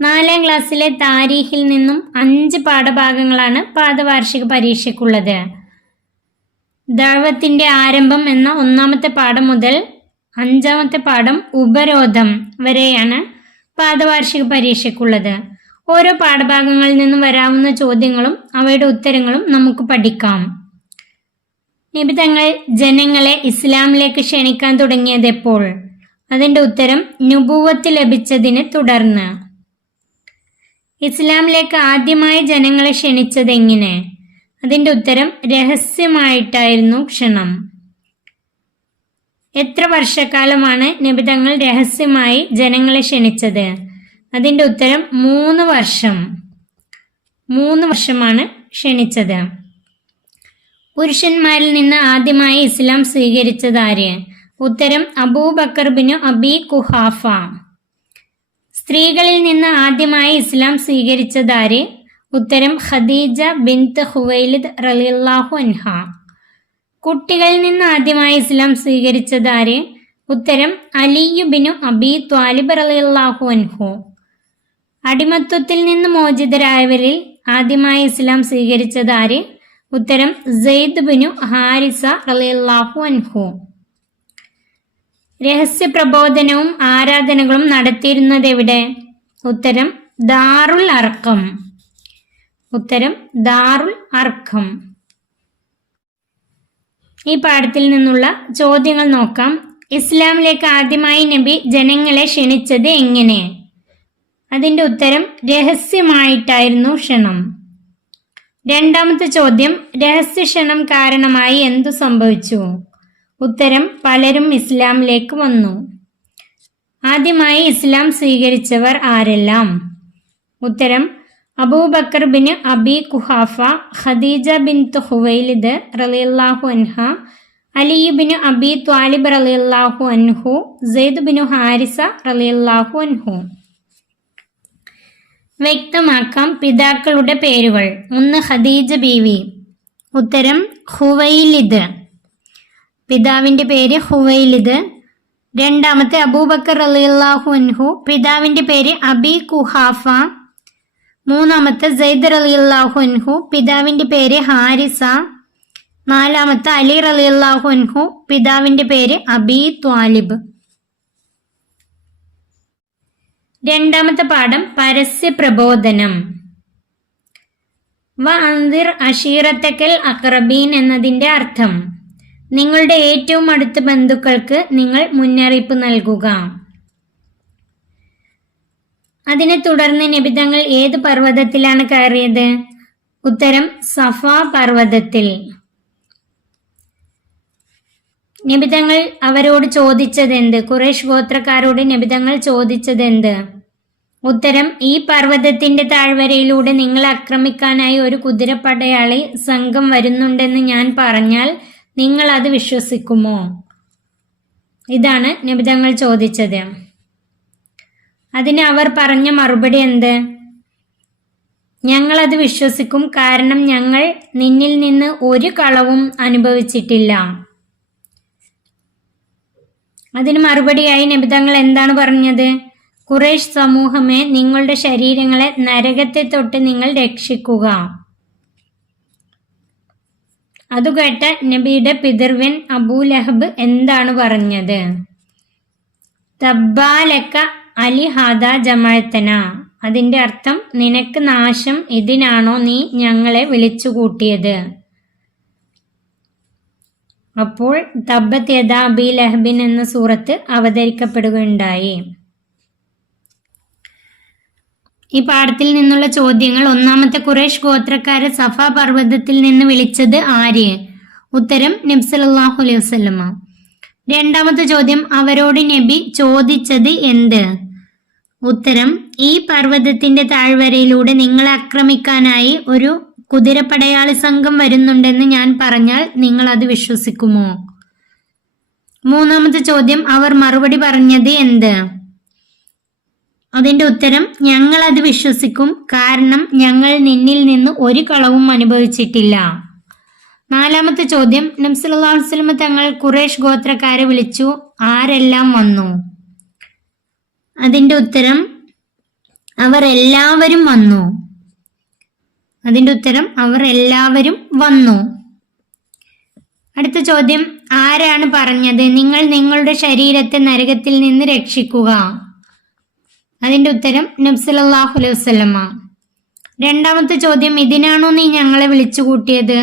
4ാം ക്ലാസ്സിലെ താരീഖിൽ നിന്നും 5 പാഠഭാഗങ്ങളാണ് പാദവാർഷിക പരീക്ഷയ്ക്കുള്ളത്. ദഅവത്തിന്റെ ആരംഭം എന്ന 1ാമത്തെ പാഠം മുതൽ 5ാമത്തെ പാഠം ഉപരോധം വരെയാണ് പാദവാർഷിക പരീക്ഷയ്ക്കുള്ളത്. ഓരോ പാഠഭാഗങ്ങളിൽ നിന്നും വരാവുന്ന ചോദ്യങ്ങളും അവയുടെ ഉത്തരങ്ങളും നമുക്ക് പഠിക്കാം. നബി തങ്ങൾ ജനങ്ങളെ ഇസ്ലാമിലേക്ക് ക്ഷണിക്കാൻ തുടങ്ങിയത് എപ്പോൾ? അതിന്റെ ഉത്തരം നുബുവത്ത് ലഭിച്ചതിനെ തുടർന്ന്. ഇസ്ലാമിലേക്ക് ആദ്യമായി ജനങ്ങളെ ക്ഷണിച്ചത് എങ്ങനെ? അതിന്റെ ഉത്തരം രഹസ്യമായിട്ടായിരുന്നു ക്ഷണം. എത്ര വർഷക്കാലമാണ് നബി തങ്ങൾ രഹസ്യമായി ജനങ്ങളെ ക്ഷണിച്ചത്? അതിന്റെ ഉത്തരം 3 വർഷം. 3 വർഷമാണ് ക്ഷണിച്ചത്. പുരുഷന്മാരിൽ നിന്ന് ആദ്യമായി ഇസ്ലാം സ്വീകരിച്ചത് ആര്? ഉത്തരം അബൂബക്കർ ബിൻ അബി കുഹാഫ. സ്ത്രീകളിൽ നിന്ന് ആദ്യമായി ഇസ്ലാം സ്വീകരിച്ചത് ആര്? ഉത്തരം ഖദീജ ബിൻത് ഖുവൈലിദ് റളിയല്ലാഹു അൻഹ. കുട്ടികളിൽ നിന്ന് ആദ്യമായി ഇസ്ലാം സ്വീകരിച്ചത് ആര്? ഉത്തരം അലിയു ബിൻ അബി ത്വാലിബ് റളിയല്ലാഹു അൻഹു. അടിമത്വത്തിൽ നിന്ന് മോചിതരായവരിൽ ആദ്യമായി ഇസ്ലാം സ്വീകരിച്ചത് ആര്? ഉത്തരം സെയ്ദ് ബിൻ ഹാരിസ റളിയല്ലാഹു അൻഹു. രഹസ്യ പ്രബോധനവും ആരാധനകളും നടത്തിയിരുന്നത് എവിടെ? ഉത്തരം ദാറുൽ അർഖം. ഉത്തരം ദാറുൽ അർഖം. ഈ പാഠത്തിൽ നിന്നുള്ള ചോദ്യങ്ങൾ നോക്കാം. ഇസ്ലാമിലേക്ക് ആദ്യമായി നബി ജനങ്ങളെ ക്ഷണിച്ചത് എങ്ങനെ? അതിന്റെ ഉത്തരം രഹസ്യമായിട്ടായിരുന്നു ക്ഷണം. 2ാമത്തെ ചോദ്യം, രഹസ്യ ക്ഷണം കാരണമായി എന്തു സംഭവിച്ചു? ഉത്തരം പലരും ഇസ്ലാമിലേക്ക് വന്നു. ആദ്യമായി ഇസ്ലാം സ്വീകരിച്ചവർ ആരെല്ലാം? ഉത്തരം Abu Bakr bin Abi Quhafa, Khadija bint Khuwaylid റളിയല്ലാഹു അൻഹ, അലി ബിൻ അബി ത്വാലിബ് റളിയല്ലാഹു അൻഹു, സെയ്ദ് ബിൻ ഹാരിസ റളിയല്ലാഹു അൻഹു. വ്യക്തമാക്കാം പിതാക്കളുടെ പേരുകൾ. 1 ഖദീജ ബീവി. ഉത്തരം ഖുവൈലിദ്. പിതാവിന്റെ പേര് ഖുവൈലിദ്. 2ാമത്തെ അബൂബക്കർ റളിയല്ലാഹു അൻഹു. പിതാവിന്റെ പേര് അബി കുഹാഫ. 3ാമത്തെ സെയ്ദ് റളിയല്ലാഹു അൻഹു. പിതാവിന്റെ പേര് ഹാരിസ. 4ാമത്തെ അലി റളിയല്ലാഹു അൻഹു. പിതാവിന്റെ പേര് അബി ത്വാലിബ്. 2ാമത്തെ പാഠം പരസ്യ പ്രബോധനം. വ അൻദിർ അശീറത്തക്കൽ അഖ്റബീൻ എന്നതിന്റെ അർത്ഥം? നിങ്ങളുടെ ഏറ്റവും അടുത്ത ബന്ധുക്കൾക്ക് നിങ്ങൾ മുന്നറിയിപ്പ് നൽകുക. അതിനെ തുടർന്ന് നബി തങ്ങൾ ഏത് പർവ്വതത്തിലാണ് കയറിയത്? ഉത്തരം സഫ പർവ്വതത്തിൽ. നബി തങ്ങൾ അവരോട് ചോദിച്ചതെന്ത്? ഖുറൈശ് ഗോത്രക്കാരോട് നബി തങ്ങൾ ചോദിച്ചതെന്ത്? ഉത്തരം ഈ പർവ്വതത്തിന്റെ താഴ്വരയിലൂടെ നിങ്ങളെ ആക്രമിക്കാനായി ഒരു കുതിരപ്പടയാളി സംഘം വരുന്നുണ്ടെന്ന് ഞാൻ പറഞ്ഞാൽ നിങ്ങൾ അത് വിശ്വസിക്കുമോ? ഇതാണ് നബി തങ്ങൾ ചോദിച്ചത്. അതിന് അവർ പറഞ്ഞ മറുപടി എന്ത്? ഞങ്ങളത് വിശ്വസിക്കും, കാരണം ഞങ്ങൾ നിന്നിൽ നിന്ന് ഒരു കളവും അനുഭവിച്ചിട്ടില്ല. അതിന് മറുപടിയായി നബി തങ്ങൾ എന്താണ് പറഞ്ഞത്? ഖുറൈശ് സമൂഹമേ, നിങ്ങളുടെ ശരീരങ്ങളെ നരകത്തെ തൊട്ട് നിങ്ങൾ രക്ഷിക്കുക. അതുകേട്ട നബിയുടെ പിതൃവ്യൻ അബൂലഹബ് എന്താണ് പറഞ്ഞത്? തബ്ബാലക്ക അലി ഹാദ ജമഅത്തന. അതിന്റെ അർത്ഥം, നിനക്ക് നാശം, ഇതിനാണോ നീ ഞങ്ങളെ വിളിച്ചുകൂട്ടിയത്? അപ്പോൾ തബ്ബത് യദാ അബീ ലഹബിൻ എന്ന സൂറത്ത് അവതരിക്കപ്പെടുകയുണ്ടായി. ഈ പാഠത്തിൽ നിന്നുള്ള ചോദ്യങ്ങൾ. 1ാമത്തെ, ഖുറൈശ് ഗോത്രക്കാരെ സഫ പർവ്വതത്തിൽ നിന്ന് വിളിച്ചത് ആര്? ഉത്തരം നബി സല്ലല്ലാഹു അലൈഹി വസല്ലമ. 2ാമത്തെ ചോദ്യം, അവരോട് നബി ചോദിച്ചത് എന്ത്? ഉത്തരം ഈ പർവ്വതത്തിന്റെ താഴ്വരയിലൂടെ നിങ്ങളെ ആക്രമിക്കാനായി ഒരു കുതിരപ്പടയാളി സംഘം വരുന്നുണ്ടെന്ന് ഞാൻ പറഞ്ഞാൽ നിങ്ങൾ അത് വിശ്വസിക്കുമോ? 3ാമത്തെ ചോദ്യം, അവർ മറുപടി പറഞ്ഞത് എന്ത്? അതിന്റെ ഉത്തരം, ഞങ്ങൾ അത് വിശ്വസിക്കും, കാരണം ഞങ്ങൾ നിന്നിൽ നിന്ന് ഒരു കളവും അനുഭവിച്ചിട്ടില്ല. 4ാമത്തെ ചോദ്യം, നബി സല്ലല്ലാഹു അലൈഹി വസല്ലം തങ്ങൾ ഖുറൈശ് ഗോത്രക്കാരെ വിളിച്ചു, ആരെല്ലാം വന്നു? അതിന്റെ ഉത്തരം, അവർ എല്ലാവരും വന്നു. അതിന്റെ ഉത്തരം അവർ എല്ലാവരും വന്നു. അടുത്ത ചോദ്യം, ആരാണ് പറഞ്ഞത് നിങ്ങൾ നിങ്ങളുടെ ശരീരത്തെ നരകത്തിൽ നിന്ന് രക്ഷിക്കുക? അതിന്റെ ഉത്തരം നബി സല്ലല്ലാഹു അലൈഹി വസല്ലമ. രണ്ടാമത്തെ ചോദ്യം, ഇതിനാണോ നീ ഞങ്ങളെ വിളിച്ചു കൂട്ടിയത്?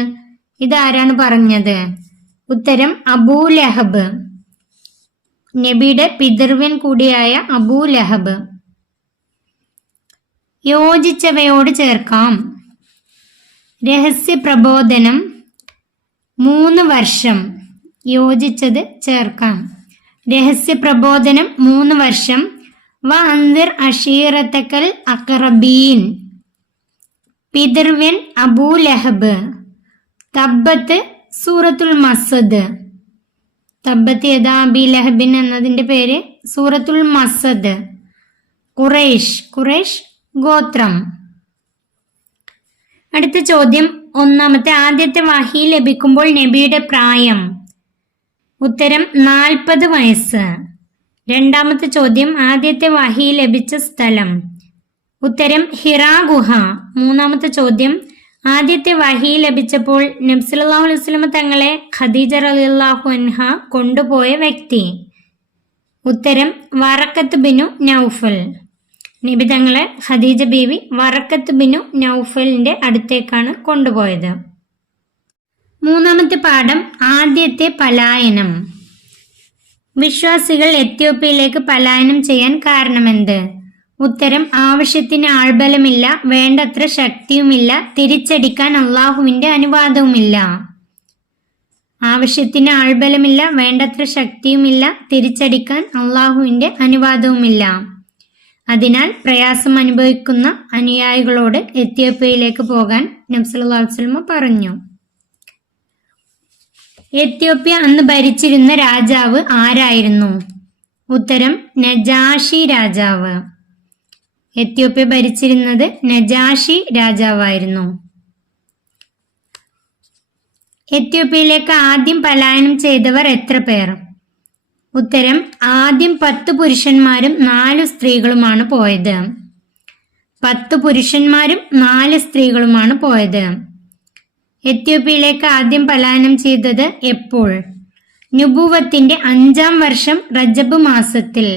ഇതാരാണ് പറഞ്ഞത്? ഉത്തരം അബൂ ലഹബ്, നബിയുടെ പിതൃവ്യൻ കൂടിയായ അബൂ ലഹബ്. യോജിച്ചവയോട് ചേർക്കാം. രഹസ്യ പ്രബോധനം 3 വർഷം. യോജിച്ചത് ചേർക്കാം. രഹസ്യ പ്രബോധനം 3 വർഷം. വ അൻദിർ അഷീറത്തക്കൽ അഖറബീൻ, പിതൃവ്യൻ അബൂ ലഹബ്. തബ്ബത്ത് സൂറത്തുൽ മസദ്. തബ്ബത്ത് യദാ അബീ ലഹബിൻ എന്നതിന്റെ പേര് സൂറത്തുൽ മസദ്. ഖുറൈഷ്, ഖുറൈഷ് ഗോത്രം. അടുത്ത ചോദ്യം, ഒന്നാമത്തെ, ആദ്യത്തെ വഹി ലഭിക്കുമ്പോൾ നബിയുടെ പ്രായം? ഉത്തരം 40 വയസ്സ്. രണ്ടാമത്തെ ചോദ്യം, ആദ്യത്തെ വഹി ലഭിച്ച സ്ഥലം? ഉത്തരം ഹിറാ ഗുഹ. മൂന്നാമത്തെ ചോദ്യം, ആദ്യത്തെ വഹി ലഭിച്ചപ്പോൾ നബി സല്ലല്ലാഹു അലൈഹി വസല്ലം തങ്ങളെ ഖദീജ റളിയല്ലാഹു അൻഹ കൊണ്ടുപോയ വ്യക്തി? ഉത്തരം വറക്കത്ത് ബിനു നൗഫൽ. നബി തങ്ങളെ ഖദീജ ബീവി വറക്കത്ത് ബിനു നൗഫലിന്റെ അടുത്തേക്കാണ് കൊണ്ടുപോയത്. മൂന്നാമത്തെ പാഠം, ആദ്യത്തെ പലായനം. വിശ്വാസികൾ എത്യോപ്യയിലേക്ക് പലായനം ചെയ്യാൻ കാരണമെന്ത്? ഉത്തരം ആവശ്യത്തിന് ആൾബലമില്ല, വേണ്ടത്ര ശക്തിയുമില്ല, തിരിച്ചടിക്കാൻ അള്ളാഹുവിന്റെ അനുവാദവുമില്ല. ആവശ്യത്തിന് ആൾബലമില്ല, വേണ്ടത്ര ശക്തിയുമില്ല, തിരിച്ചടിക്കാൻ അള്ളാഹുവിന്റെ അനുവാദവുമില്ല. അതിനാൽ പ്രയാസം അനുഭവിക്കുന്ന അനുയായികളോട് എത്യോപ്യയിലേക്ക് പോകാൻ നബി സല്ലല്ലാഹു അലൈഹി വസല്ലം പറഞ്ഞു. എത്യോപ്യ അന്ന് ഭരിച്ചിരുന്ന രാജാവ് ആരായിരുന്നു? ഉത്തരം നജാഷി രാജാവ്. എത്യോപ്യ ഭരിച്ചിരുന്നത് നജാഷി രാജാവായിരുന്നു. എത്യോപ്യയിലേക്ക് ആദ്യം പലായനം ചെയ്തവർ എത്ര പേർ? ഉത്തരം ആദ്യം 10 പുരുഷന്മാരും 4 സ്ത്രീകളുമാണ് പോയത്. 10 പുരുഷന്മാരും 4 സ്ത്രീകളുമാണ് പോയത്. എത്യോപ്യയിലേക്ക് ആദ്യം പലായനം ചെയ്തത് എപ്പോൾ? നുബുവത്തിന്റെ 5-ാം വർഷം റജബ് മാസത്തിൽ.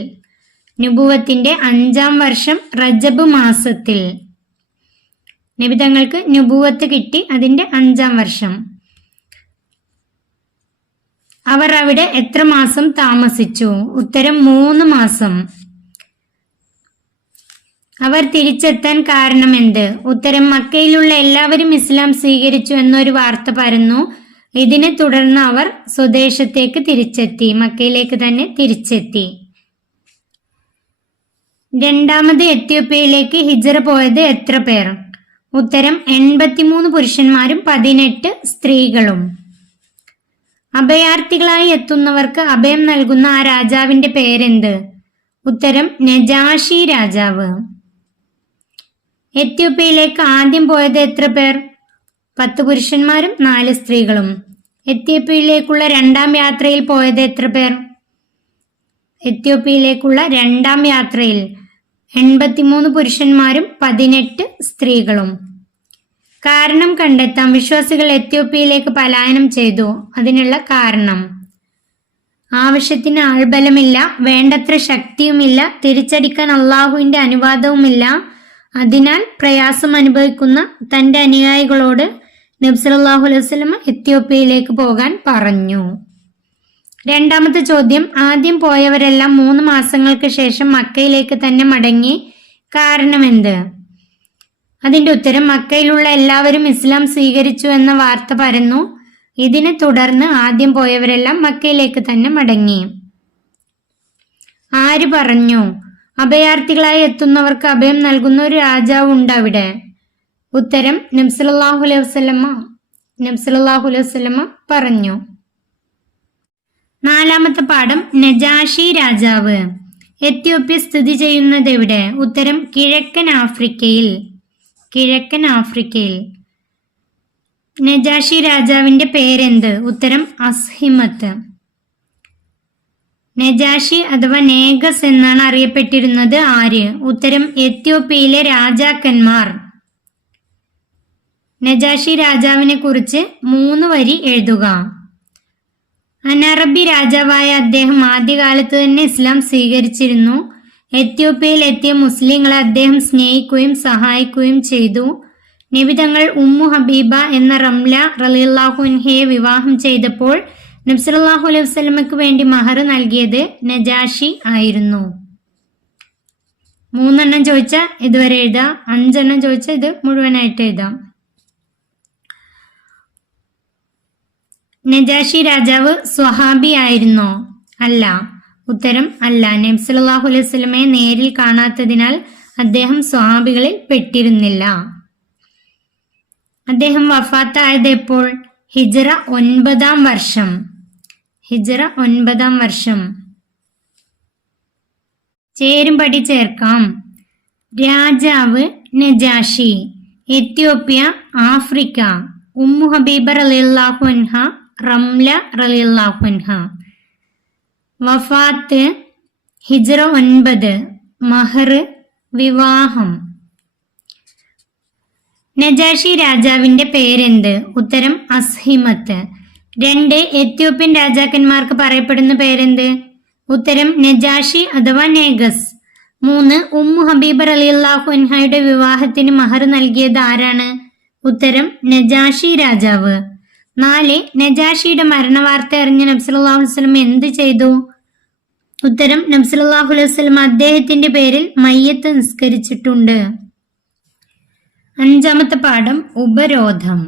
നുബുവത്തിന്റെ 5-ാം വർഷം റജബ് മാസത്തിൽ നബി തങ്ങൾക്ക് നുബുവത്ത് കിട്ടി. അതിന്റെ 5-ാം വർഷം. അവർ അവിടെ എത്ര മാസം താമസിച്ചു? ഉത്തരം 3 മാസം. അവർ തിരിച്ചെത്താൻ കാരണമെന്ത്? ഉത്തരം മക്കയിലുള്ള എല്ലാവരും ഇസ്ലാം സ്വീകരിച്ചു എന്നൊരു വാർത്ത പരന്നു. ഇതിനെ തുടർന്ന് അവർ സ്വദേശത്തേക്ക് തിരിച്ചെത്തി, മക്കയിലേക്ക് തന്നെ തിരിച്ചെത്തി. രണ്ടാമത് എത്യോപ്യയിലേക്ക് ഹിജ്റ പോയത് എത്ര പേർ? ഉത്തരം 83 പുരുഷന്മാരും 18 സ്ത്രീകളും. അഭയാർത്ഥികളായി എത്തുന്നവർക്ക് അഭയം നൽകുന്ന ആ രാജാവിന്റെ പേരെന്ത്? ഉത്തരം നജാഷി രാജാവ്. എത്യോപ്യയിലേക്ക് ആദ്യം പോയത് എത്ര പേർ? 10 പുരുഷന്മാരും 4 സ്ത്രീകളും. എത്യോപ്യയിലേക്കുള്ള 2-ാം യാത്രയിൽ പോയത് എത്ര പേർ? എത്യോപ്യയിലേക്കുള്ള 2-ാം യാത്രയിൽ 83 പുരുഷന്മാരും 18 സ്ത്രീകളും. കാരണം കണ്ടെത്താം. വിശ്വാസികൾ എത്യോപ്യയിലേക്ക് പലായനം ചെയ്തു. അതിനുള്ള കാരണം: ആവശ്യത്തിന് ആൾബലമില്ല, വേണ്ടത്ര ശക്തിയുമില്ല, തിരിച്ചടിക്കാൻ അള്ളാഹുവിന്റെ അനുവാദവുമില്ല. അതിനാൽ പ്രയാസം അനുഭവിക്കുന്ന തന്റെ അനുയായികളോട് നബി സല്ലല്ലാഹു അലൈഹി വസല്ലം എത്യോപ്യയിലേക്ക് പോകാൻ പറഞ്ഞു. രണ്ടാമത്തെ ചോദ്യം, ആദ്യം പോയവരെല്ലാം 3 മാസങ്ങൾക്ക് ശേഷം മക്കയിലേക്ക് തന്നെ മടങ്ങി. കാരണമെന്ത്? അതിന്റെ ഉത്തരം മക്കയിലുള്ള എല്ലാവരും ഇസ്ലാം സ്വീകരിച്ചു എന്ന വാർത്ത പരന്നു. ഇതിനെ തുടർന്ന് ആദ്യം പോയവരെല്ലാം മക്കയിലേക്ക് തന്നെ മടങ്ങി. ആര് പറഞ്ഞു? അഭയാർത്ഥികളായി എത്തുന്നവർക്ക് അഭയം നൽകുന്ന ഒരു രാജാവ് ഉണ്ട് അവിടെ. ഉത്തരം നബി സല്ലല്ലാഹു അലൈഹി വസല്ലമ പറഞ്ഞു. നാലാമത്തെ പാഠം, നജാഷി രാജാവ്. എത്യോപ്യ സ്ഥിതി ചെയ്യുന്നത് എവിടെ? ഉത്തരം കിഴക്കൻ ആഫ്രിക്കയിൽ. നജാഷി രാജാവിന്റെ പേരെന്ത്? ഉത്തരം അസ്ഹിമത്ത്. നജാഷി അഥവാ നേഗസ് എന്നാണ് അറിയപ്പെട്ടിരുന്നത് ആര്? ഉത്തരം എത്യോപ്യയിലെ രാജാക്കന്മാർ. നജാഷി രാജാവിനെ കുറിച്ച് 3 വരി എഴുതുക. അനറബി രാജാവായ അദ്ദേഹം ആദ്യകാലത്ത് തന്നെ ഇസ്ലാം സ്വീകരിച്ചിരുന്നു. എത്യോപ്യയിൽ എത്തിയ മുസ്ലിങ്ങളെ അദ്ദേഹം സ്നേഹിക്കുകയും സഹായിക്കുകയും ചെയ്തു. നബി തങ്ങൾ ഉമ്മു ഹബീബ എന്ന റംല റളിയല്ലാഹു അൻഹയെ വിവാഹം ചെയ്തപ്പോൾ നബി സല്ലല്ലാഹു അലൈഹി വസല്ലമയ്ക്ക് വേണ്ടി മഹർ നൽകിയത് നജാഷി ആയിരുന്നു. 3 എണ്ണം ചോദിച്ചാൽ ഇതുവരെ എഴുതാം, 5 എണ്ണം ചോദിച്ചാൽ ഇത് മുഴുവനായിട്ട് എഴുതാം. നജാഷി രാജാവ് സ്വഹാബി ആയിരുന്നോ? അല്ല. ഉത്തരം അല്ല. നബി സല്ലല്ലാഹു അലൈഹി വസല്ലമയെ നേരിൽ കാണാത്തതിനാൽ അദ്ദേഹം സ്വഹാബികളിൽ പെട്ടിരുന്നില്ല. അദ്ദേഹം വഫാത്തായത് എപ്പോൾ? ഹിജ്റ 9-ാം വർഷം. ഹിജ്റ 9-ാം വർഷം. ചേരുംപടി ചേർക്കാം. രാജാവ് നജാഷി, എത്യോപ്യ, ആഫ്രിക്ക, ഉമ്മു ഹബീബ റളിയല്ലാഹു അൻഹ, റംല റളിയല്ലാഹു അൻഹ. വഫാത്ത് ഹിജ്റ 9. മഹർ വിവാഹം. നജാഷി രാജാവിന്റെ പേരെന്ത്? ഉത്തരം അസ്ഹിമത്ത്. 2 എത്യോപ്യൻ രാജാക്കന്മാർക്ക് പറയപ്പെടുന്ന പേരെന്ത്? ഉത്തരം നജാഷി അഥവാ നേഗസ്. 3 ഉമ്മു ഹബീബ റളിയല്ലാഹു അൻഹയുടെ വിവാഹത്തിന് മഹർ നൽകിയത് ആരാണ്? ഉത്തരം നജാഷി രാജാവ്. 4 നജാഷിയുടെ മരണവാർത്ത അറിഞ്ഞ നബി സല്ലല്ലാഹു അലൈഹി വസല്ലം എന്ത് ചെയ്തു? ഉത്തരം നബി സല്ലല്ലാഹു അലൈഹി വസല്ലം അദ്ദേഹത്തിന്റെ പേരിൽ മയ്യത്ത് നിസ്കരിച്ചിട്ടുണ്ട്. 5-ാമത്തെ പാഠം ഉപരോധം.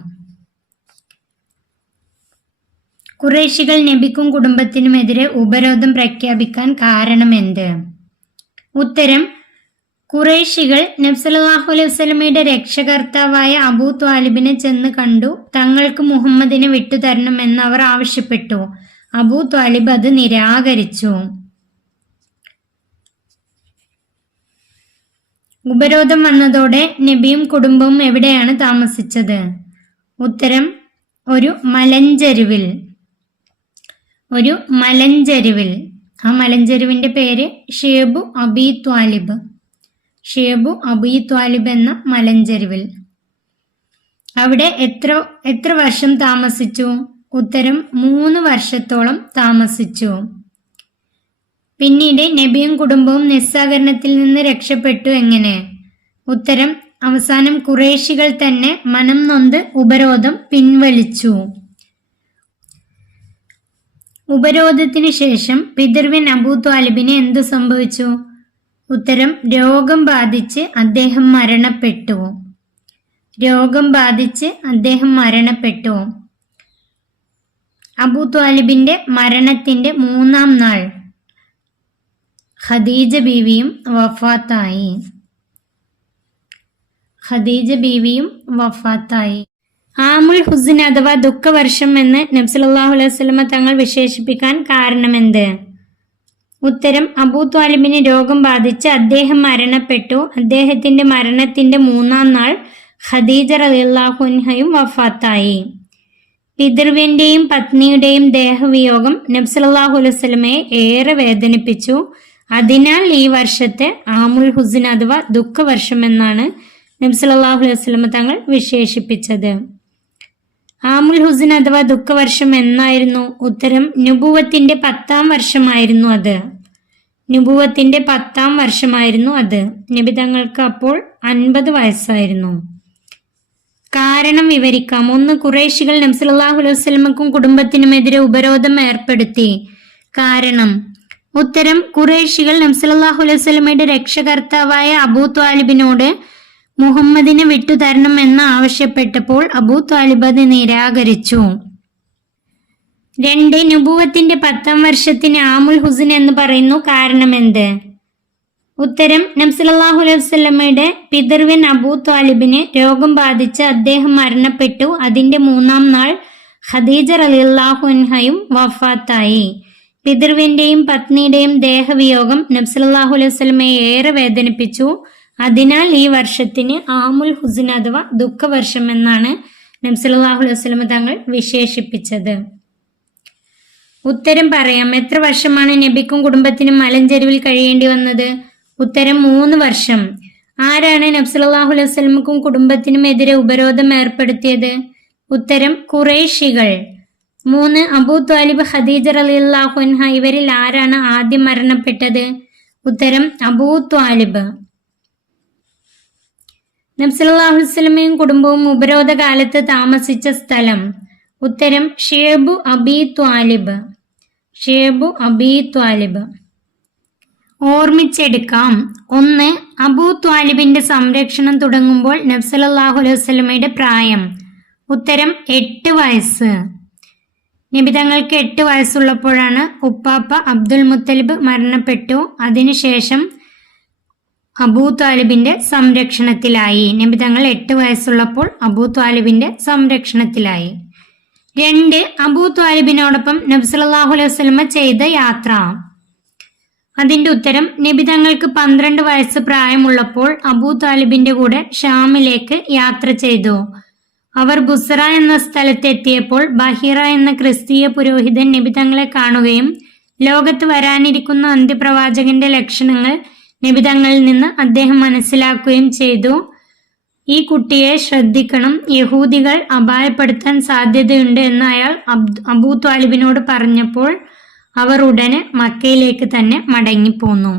ഖുറൈശികൾ നബിക്കും കുടുംബത്തിനുമെതിരെ ഉപരോധം പ്രഖ്യാപിക്കാൻ കാരണമെന്ത്? ഉത്തരം ഖുറൈശികൾ നബി സല്ലല്ലാഹു അലൈഹി വസല്ലമയുടെ രക്ഷകർത്താവായ അബൂ ത്വാലിബിനെ ചെന്ന് കണ്ടു. തങ്ങൾക്ക് മുഹമ്മദിനെ വിട്ടുതരണമെന്ന് അവർ ആവശ്യപ്പെട്ടു. അബൂ ത്വാലിബ് അത് നിരാകരിച്ചു. ഉപരോധം വന്നതോടെ നബിയും കുടുംബവും എവിടെയാണ് താമസിച്ചത്? ഉത്തരം ഒരു മലഞ്ചെരുവിൽ. ആ മലഞ്ചെരുവിന്റെ പേര് ഷേബു അബീ ത്വാലിബ്. ഷേബു അബീ ത്വാലിബ് എന്ന മലഞ്ചെരുവിൽ. അവിടെ എത്ര വർഷം താമസിച്ചു? ഉത്തരം 3 വർഷത്തോളം താമസിച്ചു. പിന്നീട് നബിയും കുടുംബവും നിസ്സഹകരണത്തിൽ നിന്ന് രക്ഷപ്പെട്ടു എങ്ങനെ? ഉത്തരം അവസാനം ഖുറൈശികൾ തന്നെ മനം നൊന്ത് ഉപരോധം പിൻവലിച്ചു. ഉപരോധത്തിന് ശേഷം പിതൃവ്യൻ അബൂ ത്വാലിബിന് എന്തു സംഭവിച്ചു? ഉത്തരം രോഗം ബാധിച്ച് അദ്ദേഹം മരണപ്പെട്ടു. അബൂ ത്വാലിബിന്റെ മരണത്തിന്റെ 3-ാം നാൾ ഖദീജ ബീവിയും വഫാത്തായി. ആമുൽ ഹുസ്ൻ അഥവാ ദുഃഖവർഷം എന്ന് നബി സല്ലല്ലാഹു അലൈഹി വസല്ലമ തങ്ങൾ വിശേഷിപ്പിക്കാൻ കാരണമെന്ത്? ഉത്തരം അബൂ ത്വാലിബിന് രോഗം ബാധിച്ച് അദ്ദേഹം മരണപ്പെട്ടു. അദ്ദേഹത്തിന്റെ മരണത്തിന്റെ 3-ാം നാൾ ഖദീജ റളിയല്ലാഹു അൻഹയും വഫാത്തായി. പിതൃവ്യന്റെയും പത്നിയുടെയും ദേഹവിയോഗം നബി സല്ലല്ലാഹു അലൈഹി വസല്ലമയെ ഏറെ വേദനിപ്പിച്ചു. അതിനാൽ ഈ വർഷത്തെ ആമുൽ ഹുസ്ൻ അഥവാ ദുഃഖവർഷം എന്നാണ് നബി സല്ലല്ലാഹു അലൈഹി വസല്ലമ തങ്ങൾ വിശേഷിപ്പിച്ചത്. ആമുൽ ഹുസ്ൻ അഥവാ ദുഃഖവർഷം എന്നായിരുന്നു? ഉത്തരം നുബുവത്തിന്റെ 10-ാം വർഷമായിരുന്നു അത്. നബി തങ്ങൾക്ക് അപ്പോൾ 50 വയസ്സായിരുന്നു. കാരണം വിവരിക്കാം. 1 ഖുറൈശികൾ നബി സല്ലല്ലാഹു അലൈഹി വസല്ലമക്കും കുടുംബത്തിനുമെതിരെ ഉപരോധം ഏർപ്പെടുത്തി. കാരണം ഉത്തരം ഖുറൈശികൾ നബി സല്ലല്ലാഹു അലൈഹി വസല്ലമയുടെ രക്ഷകർത്താവായ അബൂ ത്വാലിബിനോട് മുഹമ്മദിനെ വിട്ടുതരണം എന്ന് ആവശ്യപ്പെട്ടപ്പോൾ അബൂ ത്വാലിബ് അത് നിരാകരിച്ചു. 2 നുബുവത്തിന്റെ 10-ാം വർഷത്തിന് ആമുൽ ഹുസ്ൻ എന്ന് പറയുന്നു. കാരണമെന്ത്? ഉത്തരം നബി സല്ലല്ലാഹു അലൈഹി വസല്ലമയുടെ പിതൃവ്യൻ അബൂ ത്വാലിബിന് രോഗം ബാധിച്ച് അദ്ദേഹം മരണപ്പെട്ടു. അതിന്റെ 3-ാം നാൾ ഖദീജ റളിയല്ലാഹു അൻഹയും വഫാത്തായി. പിതൃവ്യന്റെയും പത്നിയുടെയും ദേഹവിയോഗം നബി സല്ലല്ലാഹു അലൈഹി വസല്ലമയെ ഏറെ വേദനിപ്പിച്ചു. അതിനാൽ ഈ വർഷത്തിന് ആമുൽ ഹുസ്ൻ അഥവാ ദുഃഖവർഷം എന്നാണ് നബി സല്ലല്ലാഹു അലൈഹി വസല്ലമ തങ്ങൾ വിശേഷിപ്പിച്ചത്. ഉത്തരം പറയാം. എത്ര വർഷമാണ് നബിക്കും കുടുംബത്തിനും മലഞ്ചെരുവിൽ കഴിയേണ്ടി വന്നത്? ഉത്തരം 3 വർഷം. ആരാണ് നബി സല്ലല്ലാഹു അലൈഹി വസല്ലമക്കും കുടുംബത്തിനും എതിരെ ഉപരോധം ഏർപ്പെടുത്തിയത്? ഉത്തരം ഖുറൈശികൾ. 3 അബൂ ത്വാലിബ്, ഖദീജ റളിയല്ലാഹു അൻഹ ഇവരിൽ ആരാണ് ആദ്യം മരണപ്പെട്ടത്? ഉത്തരം അബൂ ത്വാലിബ്. നബി സല്ലല്ലാഹു അലൈഹി വസല്ലമയും കുടുംബവും ഉപരോധ കാലത്ത് താമസിച്ച സ്ഥലം? ഉത്തരം ഷിഅബു അബീ ത്വാലിബ്. ഷിഅബു അബീ ത്വാലിബ്. ഓർമ്മിച്ചെടുക്കാം. 1. അബൂ ത്വാലിബിന്റെ സംരക്ഷണം തുടങ്ങുമ്പോൾ നബി സല്ലല്ലാഹു അലൈഹി വസല്ലമയുടെ പ്രായം? ഉത്തരം 8 വയസ്സ്. നബി തങ്ങൾക്ക് 8 വയസ്സുള്ളപ്പോഴാണ് ഉപ്പാപ്പ അബ്ദുൽ മുത്തലിബ് മരണപ്പെട്ടു. അതിനുശേഷം അബൂ ത്വാലിബിന്റെ സംരക്ഷണത്തിലായി. നബി തങ്ങൾ 8 വയസ്സുള്ളപ്പോൾ അബൂ ത്വാലിബിന്റെ സംരക്ഷണത്തിലായി. 2. അബൂ ത്വാലിബിനോടൊപ്പം നബി സല്ലല്ലാഹു അലൈഹി വസല്ലമ ചെയ്ത യാത്ര? അതിന്റെ ഉത്തരം നബി തങ്ങൾക്ക് 12 വയസ്സ് പ്രായമുള്ളപ്പോൾ അബൂ ത്വാലിബിന്റെ കൂടെ ഷാമിലേക്ക് യാത്ര ചെയ്തു. അവർ ബുസ്ര എന്ന സ്ഥലത്ത് എത്തിയപ്പോൾ ബഹിറ എന്ന ക്രിസ്തീയ പുരോഹിതൻ നബി തങ്ങളെ കാണുകയും ലോകത്ത് വരാനിരിക്കുന്ന അന്ത്യപ്രവാചകന്റെ ലക്ഷണങ്ങൾ നബി തങ്ങളിൽ നിന്ന് അദ്ദേഹം മനസ്സിലാക്കുകയും ചെയ്തു. ഈ കുട്ടിയെ ശ്രദ്ധിക്കണം, യഹൂദികൾ അപായപ്പെടുത്താൻ സാധ്യതയുണ്ട് എന്ന് അയാൾ അബൂ ത്വാലിബിനോട് പറഞ്ഞപ്പോൾ അവർ ഉടനെ മക്കയിലേക്ക് തന്നെ മടങ്ങിപ്പോന്നു.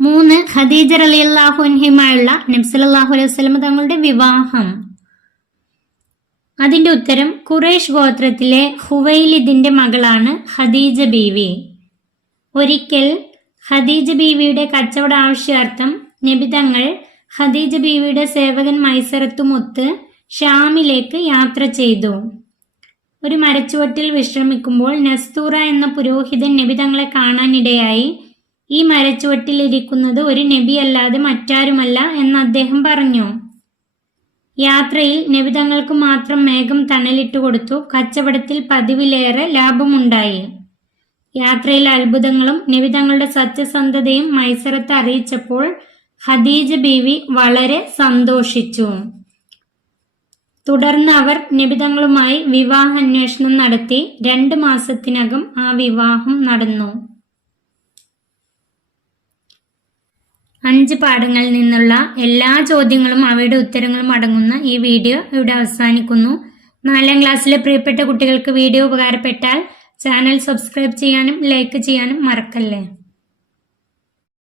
3. ഖദീജ റളിയല്ലാഹു അൻഹയുമായുള്ള നബി സല്ലല്ലാഹു അലൈഹി വസല്ലമ തങ്ങളുടെ വിവാഹം? അതിന്റെ ഉത്തരം ഖുറൈശ് ഗോത്രത്തിലെ ഖുവൈലിദിന്റെ മകളാണ് ഖദീജ ബീവി. ഒരിക്കൽ ഖദീജ ബീവിയുടെ കച്ചവട ആവശ്യാർത്ഥം നബി തങ്ങൾ ഖദീജ ബീവിയുടെ സേവകൻ മൈസറത്തുമൊത്ത് ഷാമിലേക്ക് യാത്ര ചെയ്തു. ഒരു മരച്ചുവട്ടിൽ വിശ്രമിക്കുമ്പോൾ നസ്തൂറ എന്ന പുരോഹിതൻ നബി തങ്ങളെ കാണാനിടയായി. ഈ മരച്ചുവട്ടിൽ ഇരിക്കുന്നത് ഒരു നബി അല്ലാതെ മറ്റാരുമല്ല എന്ന് അദ്ദേഹം പറഞ്ഞു. യാത്രയിൽ നബി തങ്ങൾക്ക് മാത്രം മേഘം തണലിട്ട് കൊടുത്തു. കച്ചവടത്തിൽ പതിവിലേറെ ലാഭമുണ്ടായി. യാത്രയിൽ അത്ഭുതങ്ങളും നബി തങ്ങളുടെ സത്യസന്ധതയും മൈസറത്ത് അറിയിച്ചപ്പോൾ ഖദീജ ബീവി വളരെ സന്തോഷിച്ചു. തുടർന്ന് അവർ നബി തങ്ങളുമായി വിവാഹ അന്വേഷണം നടത്തി. 2 മാസത്തിനകം ആ വിവാഹം നടന്നു. 5 പാഠങ്ങളിൽ നിന്നുള്ള എല്ലാ ചോദ്യങ്ങളും അവയുടെ ഉത്തരങ്ങളും അടങ്ങുന്ന ഈ വീഡിയോ ഇവിടെ അവസാനിക്കുന്നു. 4ാം ക്ലാസ്സിലെ പ്രിയപ്പെട്ട കുട്ടികൾക്ക് വീഡിയോ ഉപകാരപ്പെട്ടാൽ ചാനൽ സബ്സ്ക്രൈബ് ചെയ്യാനും ലൈക്ക് ചെയ്യാനും മറക്കല്ലേ.